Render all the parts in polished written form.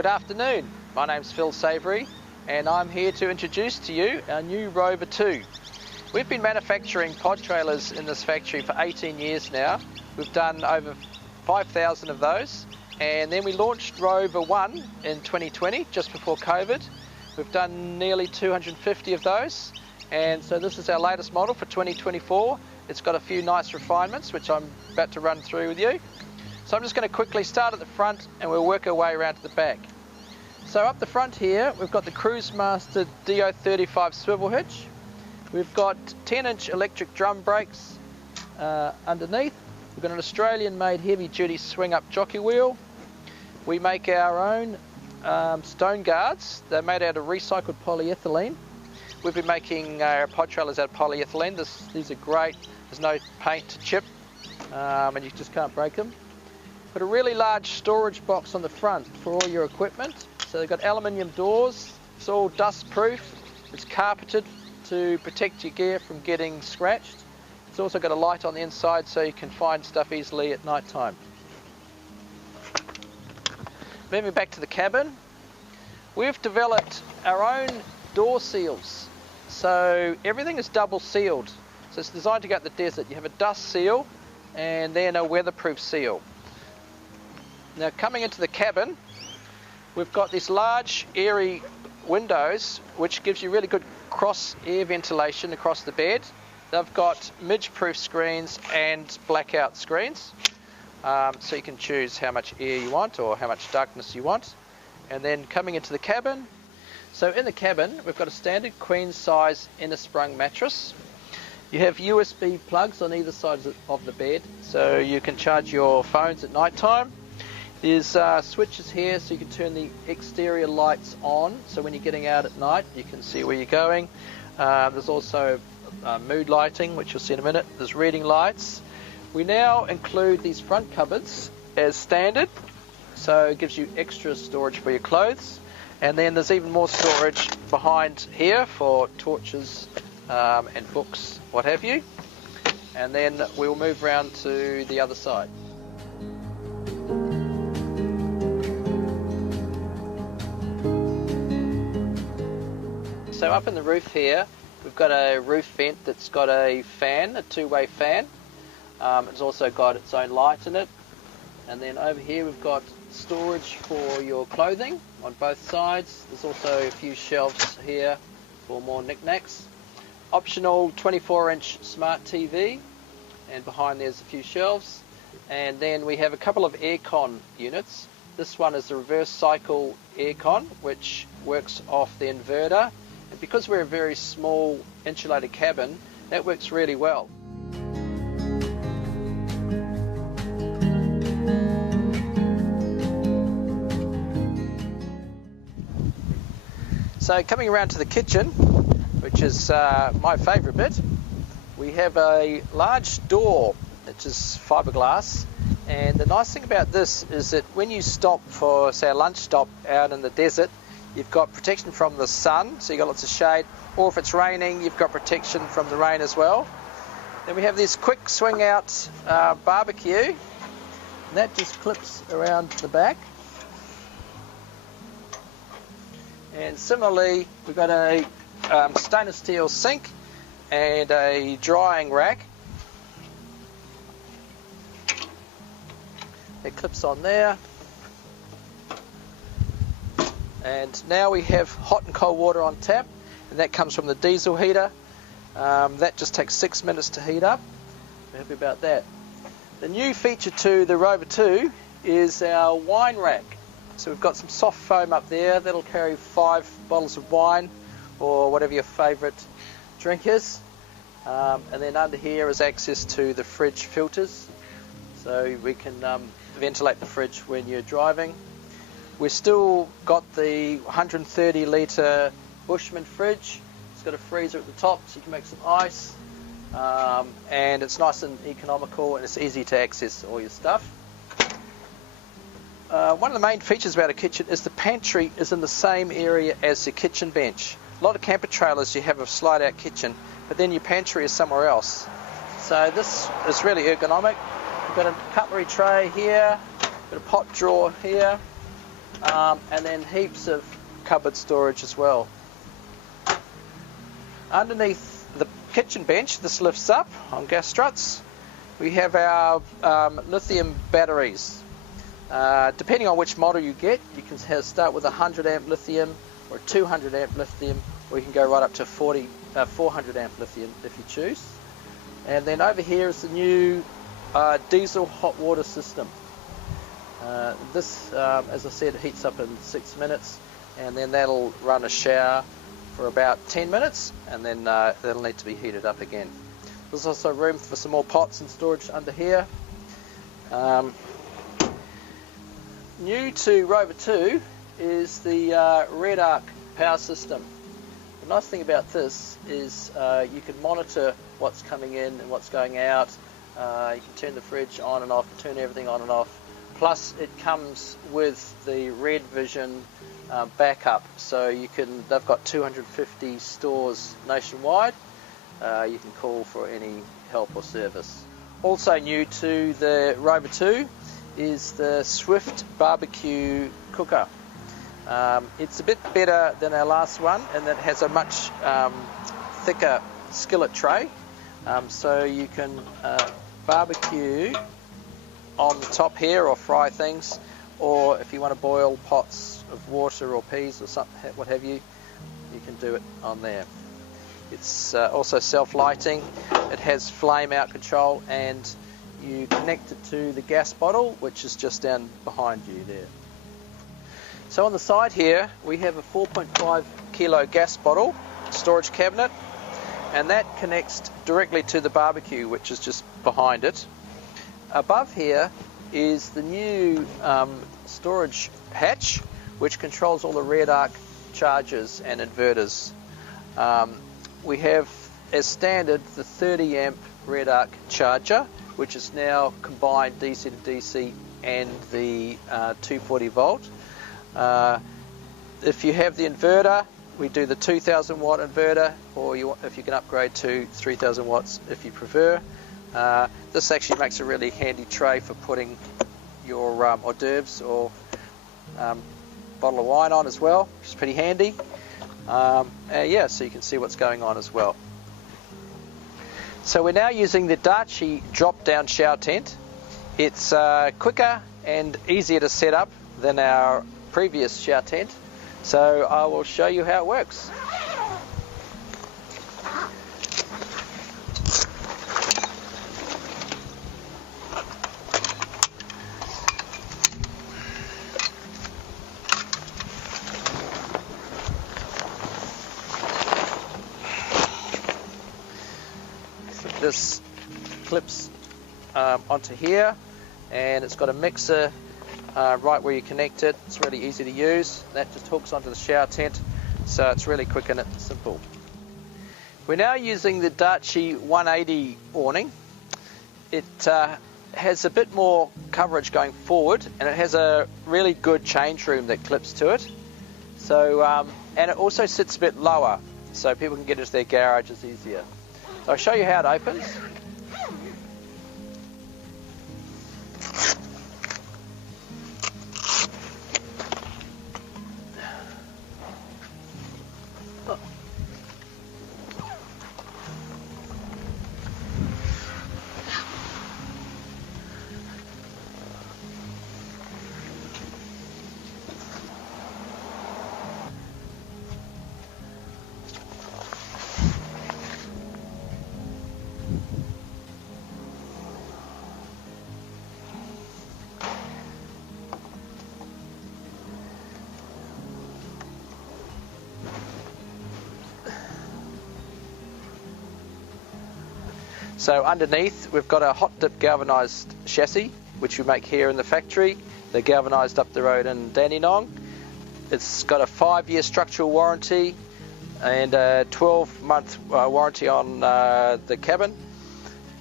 Good afternoon, my name's Phil Savory and I'm here to introduce to you our new Rover2. We've been manufacturing pod trailers in this factory for 18 years now. We've done over 5,000 of those, and then we launched Rover1 in 2020, just before COVID. We've done nearly 250 of those, and so this is our latest model for 2024. It's got a few nice refinements which I'm about to run through with you. So I'm just going to quickly start at the front and we'll work our way around to the back. So up the front here we've got the Cruise Master DO35 swivel hitch. We've got 10-inch electric drum brakes underneath. We've got an Australian made heavy duty swing up jockey wheel. We make our own stone guards. They're made out of recycled polyethylene. We've been making our pod trailers out of polyethylene. These are great. There's no paint to chip and you just can't break them. Put a really large storage box on the front for all your equipment. So they've got aluminium doors. It's all dust proof. It's carpeted to protect your gear from getting scratched. It's also got a light on the inside so you can find stuff easily at night time. Moving back to the cabin, we've developed our own door seals. So everything is double sealed. So it's designed to go up the desert. You have a dust seal and then a weatherproof seal. Now coming into the cabin, we've got these large airy windows which gives you really good cross air ventilation across the bed. They've got midge-proof screens and blackout screens, so you can choose how much air you want or how much darkness you want. And then coming into the cabin, so in the cabin we've got a standard queen size inner sprung mattress. You have USB plugs on either side of the bed so you can charge your phones at night time. There's switches here so you can turn the exterior lights on, so when you're getting out at night you can see where you're going. There's also mood lighting, which you'll see in a minute. There's reading lights. We now include these front cupboards as standard, so it gives you extra storage for your clothes. And then there's even more storage behind here for torches and books, what have you. And then we'll move around to the other side. So up in the roof here, we've got a roof vent that's got a fan, a two-way fan. It's also got its own light in it. And then over here we've got storage for your clothing on both sides. There's also a few shelves here for more knickknacks. Optional 24-inch smart TV, and behind there's a few shelves. And then we have a couple of aircon units. This one is the reverse cycle aircon, which works off the inverter. And because we're a very small insulated cabin, that works really well. So coming around to the kitchen, which is my favourite bit, we have a large door which is fiberglass. And the nice thing about this is that when you stop for, say, a lunch stop out in the desert, you've got protection from the sun, so you've got lots of shade, or if it's raining, you've got protection from the rain as well. Then we have this quick swing out barbecue, and that just clips around the back. And similarly, we've got a stainless steel sink and a drying rack. It clips on there. And now we have hot and cold water on tap, and that comes from the diesel heater. That just takes 6 minutes to heat up. We're happy about that. The new feature to the Rover2 is our wine rack. So we've got some soft foam up there that'll carry 5 bottles of wine or whatever your favourite drink is. And then under here is access to the fridge filters, so we can ventilate the fridge when you're driving. We've still got the 130 litre Bushman fridge. It's got a freezer at the top so you can make some ice, and it's nice and economical and it's easy to access all your stuff. One of the main features about a kitchen is the pantry is in the same area as the kitchen bench. A lot of camper trailers you have a slide out kitchen, but then your pantry is somewhere else. So this is really ergonomic. We've got a cutlery tray here, got a pot drawer here, and then heaps of cupboard storage as well. Underneath the kitchen bench, this lifts up on gas struts. We have our lithium batteries. Depending on which model you get, you can start with a 100 amp lithium or a 200 amp lithium, or you can go right up to 400 amp lithium if you choose. And then over here is the new diesel hot water system. This, as I said, heats up in 6 minutes, and then that'll run a shower for about 10 minutes, and then that'll need to be heated up again. There's also room for some more pots and storage under here. New to Rover2 is the Red Arc power system. The nice thing about this is you can monitor what's coming in and what's going out. You can turn the fridge on and off, turn everything on and off. Plus it comes with the Red Vision backup, so they've got 250 stores nationwide. You can call for any help or service. Also new to the Rover2 is the Swift barbecue cooker. It's a bit better than our last one, and it has a much thicker skillet tray, so you can barbecue on the top here or fry things, or if you want to boil pots of water or peas or something, what have you, you can do it on there. It's also self-lighting. It has flame out control, and you connect it to the gas bottle, which is just down behind you there. So on the side here we have a 4.5 kilo gas bottle storage cabinet, and that connects directly to the barbecue, which is just behind it. Above here is the new storage hatch, which controls all the Red Arc chargers and inverters. We have, as standard, the 30 amp Red Arc charger, which is now combined DC to DC and the 240 volt. If you have the inverter, we do the 2000 watt inverter, or if you can upgrade to 3000 watts if you prefer. This actually makes a really handy tray for putting your hors d'oeuvres or bottle of wine on as well, which is pretty handy. Yeah, so you can see what's going on as well. So we're now using the Dachi drop-down shower tent. It's quicker and easier to set up than our previous shower tent, so I will show you how it works. This clips onto here, and it's got a mixer right where you connect it. It's really easy to use. That just hooks onto the shower tent, so it's really quick and simple. We're now using the Dachi 180 awning. It has a bit more coverage going forward, and it has a really good change room that clips to it. So and it also sits a bit lower, so people can get into their garages easier. So I'll show you how it opens. So underneath we've got a hot dip galvanised chassis, which we make here in the factory. They're galvanised up the road in Dandenong. It's got a 5-year structural warranty and a 12-month warranty on the cabin.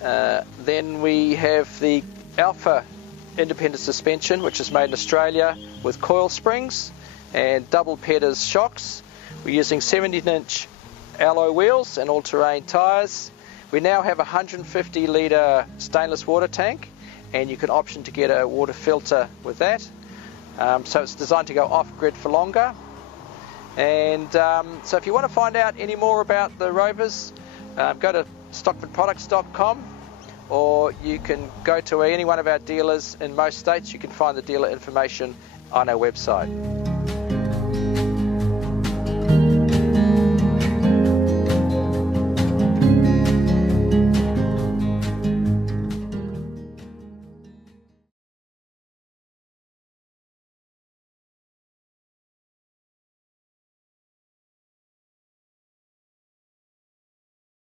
Then we have the Alpha independent suspension, which is made in Australia with coil springs and double Peters shocks. We're using 17-inch alloy wheels and all-terrain tyres. We now have a 150 litre stainless water tank, and you can option to get a water filter with that. So it's designed to go off-grid for longer. And so if you want to find out any more about the Rovers, go to stockmanproducts.com, or you can go to any one of our dealers in most states. You can find the dealer information on our website.